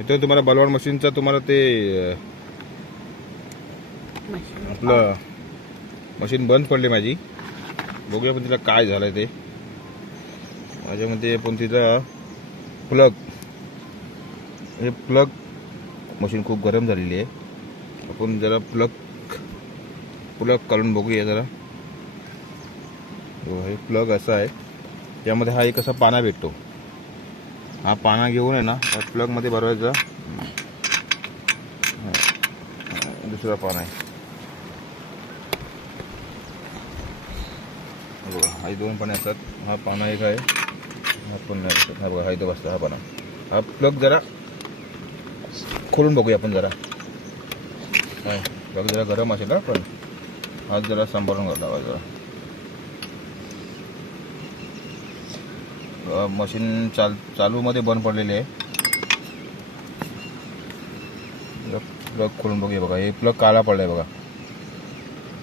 इथं तुम्हाला बलवाड मशीनचा तुम्हाला ते आपलं मशीन बंद पडली माझी. बघूया पण तिला काय झालंय ते. माझ्यामध्ये पण तिचा प्लग, हे प्लग मशीन खूप गरम झालेली आहे. आपण जरा प्लग काढून बघूया जरा. हे प्लग असा आहे, त्यामध्ये हा एक असा पाना भेटतो. हा पाना घेऊन आहे ना प्लग मध्ये भरवायचा. दुसरा पाना आहे बघा, हा दोन पाने असतात. हा पाना एक आहे, हा पण नाही. हा बघा, हा इथं बसता हा पाना. हा प्लग जरा खोलून बघूया आपण जरा. प्लग जरा गरम असेल ना, पण हात जरा सांभाळून लावा जरा. मशीन चालू मध्ये बंद पडलेली आहे. प्लग खोलून बघूया. बघा हे प्लग काळा पडलाय. बघा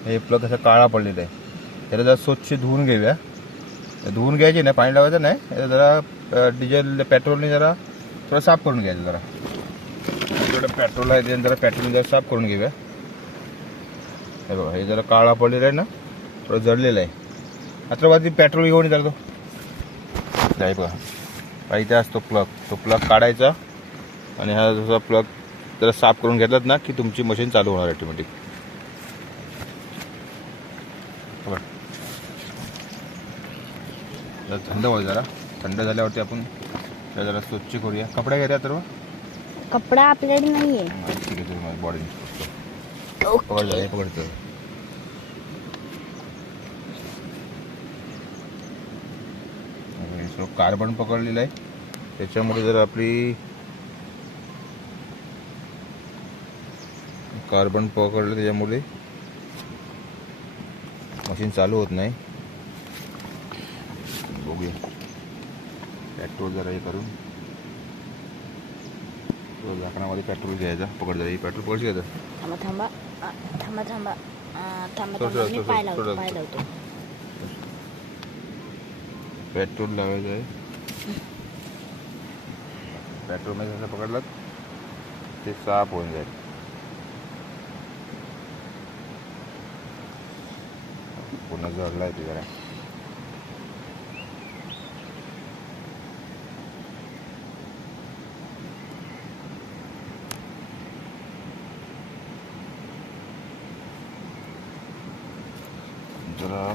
हे प्लग असं काळा पडलेला आहे. त्याला जरा स्वच्छ धुवून घेऊया. धुवून घ्यायचे नाही, पाणी लावायचं नाही. याला जरा डिझेल पेट्रोलने जरा थोडं साफ करून घ्यायचं. जरा थोडं पेट्रोल आहे ते जरा पेट्रोलने जरा साफ करून घेऊया. हे बघा हे जरा काळा पडलेला आहे ना, थोडं जळलेलं आहे. आता बाजू पेट्रोल घेऊन जातो. नाही बघा इथे असतो प्लग. तो प्लग काढायचा आणि हा जसा प्लग जरा साफ करून घेतलात ना की तुमची मशीन चालू होणार ऑटोमॅटिक. थंड होईल जरा. थंड झाल्यावरती आपण जरा स्वच्छ करूया. कपडा घ्या तर कपडा आपल्याकडे नाहीये. ठीक आहे, तुम्ही बॉडी पकडतो. कार्बन पकडलेला आहे. त्याच्यामध्ये जर आपली कार्बन पकडलं त्याच्यामुळे मशीन चालू होत नाही. बघूया पेट्रोल जरा हे करून झाकणामध्ये पेट्रोल घ्यायचा. पकड जरा. पेट्रोल पकडशी घ्यायचं. थांबा. मी पाय लावतो. पेट्रोल लावायचं आहे. पेट्रोल मध्ये जसं पकडलं ते साफ होऊन जाईल. पुन्हा जळला आहे ते जरा. जरा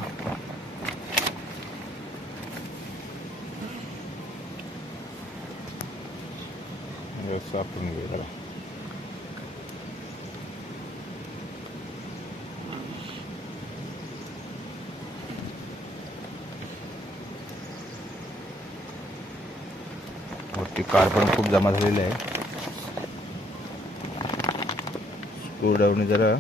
साफ करून घे जरा. वरती कार्बन खूप जमा झालेलं आहे. स्क्रू ड्रायव्हरने जरा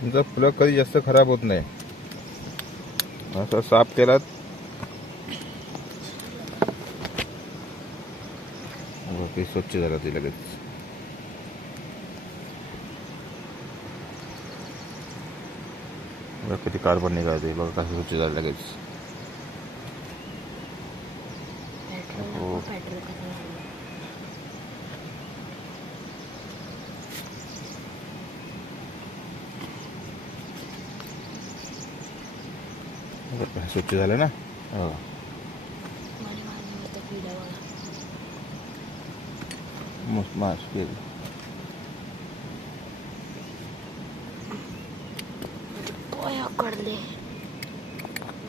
तुमचा प्लग कधी जास्त खराब होत नाही. असा साफ केलात ते स्वच्छ झाला ते लगेच. बघा किती कार्बन निघाले. बघा कसं स्वच्छ झालं लगेच. हो स्वच्छ झालं ना. हो मस्त मस्त केलं.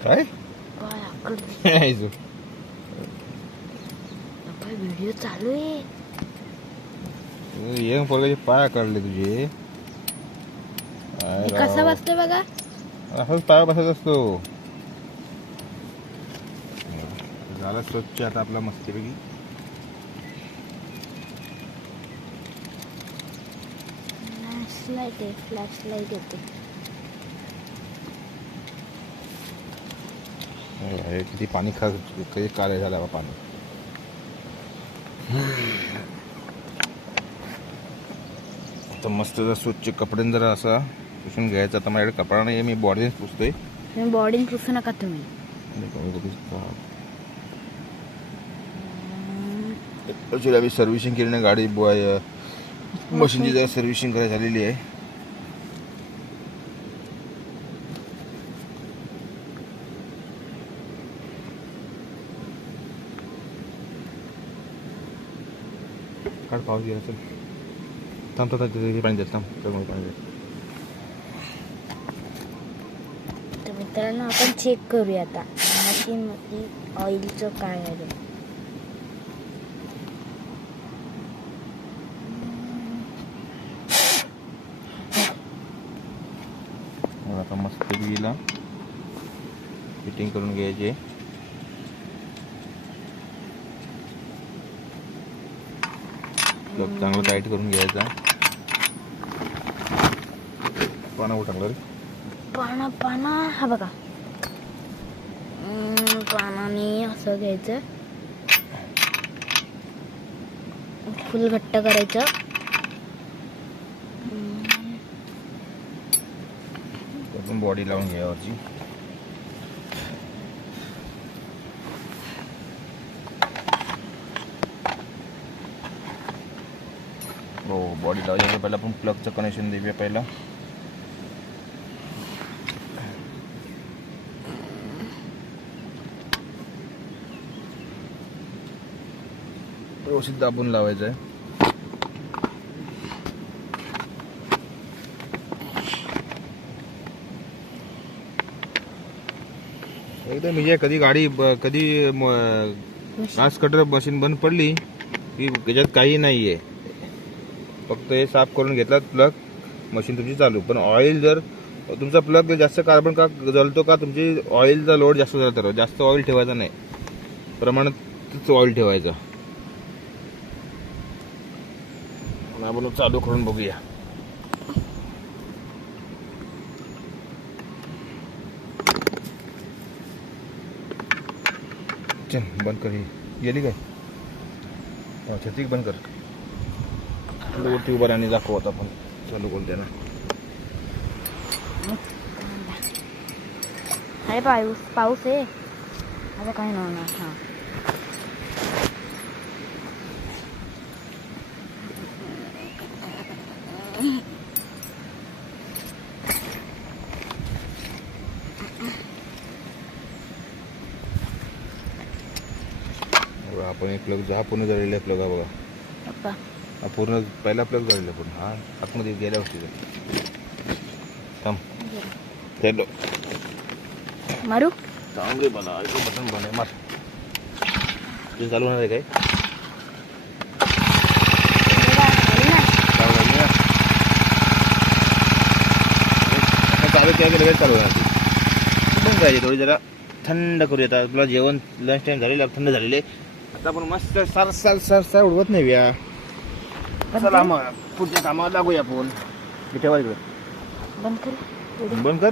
काय पाय आकडले. व्हिडिओ चालू आहे. एक पोरगाचे पाय काढले तुझे. हे कसा बसतोय बघा. असंच पाय बसत असतो. झाला स्वच्छ आता आपला मस्तपैकी. फ्लॅशलाईट आहे, फ्लॅशलाईट येते. किती पाणी कधी काळे झालं बा पाणी. आता मस्त जर स्वच्छ कपड्याने जरा असा पुसून घ्यायचा. आता माझ्याकडे कपडा नाही आहे, मी बॉडीनेच पुसतोय. तुम्ही बॉडीने पुसू नका तुम्ही. आम्ही सर्व्हिसिंग केली नाही गाडी. मशीनची जरा सर्व्हिसिंग करायची झालेली आहे. काढ पाऊस गेला. चल थांब पाणी देत. पाणी देत. तर मित्रांनो आपण चेक करूया आता मशीनमध्ये ऑइलचं काय आहे. आता मस्त बिला फिटिंग करून घ्यायचे. चांगलं टाईट करून घ्यायचा. पाना कुठं टाकलं रे. पाना हा बघा. पानाने असं घ्यायचं, फुल घट्ट करायचं. आपण बॉडी लावून घ्यावरची. हो बॉडी लावायचं. पहिला आपण प्लगचं कनेक्शन देऊया. पहिला व्यवस्थित दाबून लावायचं आहे. एकदम म्हणजे कधी गाडी कधी ग्रास कटर मशीन बंद पडली की त्याच्यात काही नाही आहे. फक्त हे साफ करून घेतलात प्लग, मशीन तुमची चालू. पण ऑइल जर तुमचा प्लग जास्त कार्बन का जळतो का, तुमची ऑइलचा लोड जास्त झाला तर जास्त ऑइल ठेवायचा नाही, प्रमाणात ऑइल ठेवायचं. आपण चालू करून बघूया. चल बंद कर. गेली काय छत्री बंद कर. वरती उभा आणि दाखवत आपण चालू करून द्या ना. अरे पाऊस आहे आता काय नव्हणार. हा आपण एक प्लग हा पूर्ण जळलेला आहे. प्लग हा बघा, पप्पा हा पूर्ण पहिला प्लग जळलेला. पण हा आतमध्ये गेल्या होती. थांब चलो मारू. चांगले बना बटन बने मार. ते चालू होणार आहे काय. चालू केलं लगेच चालू होणार. बंद करायची थोडी जरा थंड करूया. आता तुला जेवण लंच टाइम झालेलं थंड झालेले. आता आपण मस्त सार उडवत नाही या. चला मग पुढच्या कामाला लागूया आपण. ठेवा इकडे. बंद कर. बंद कर.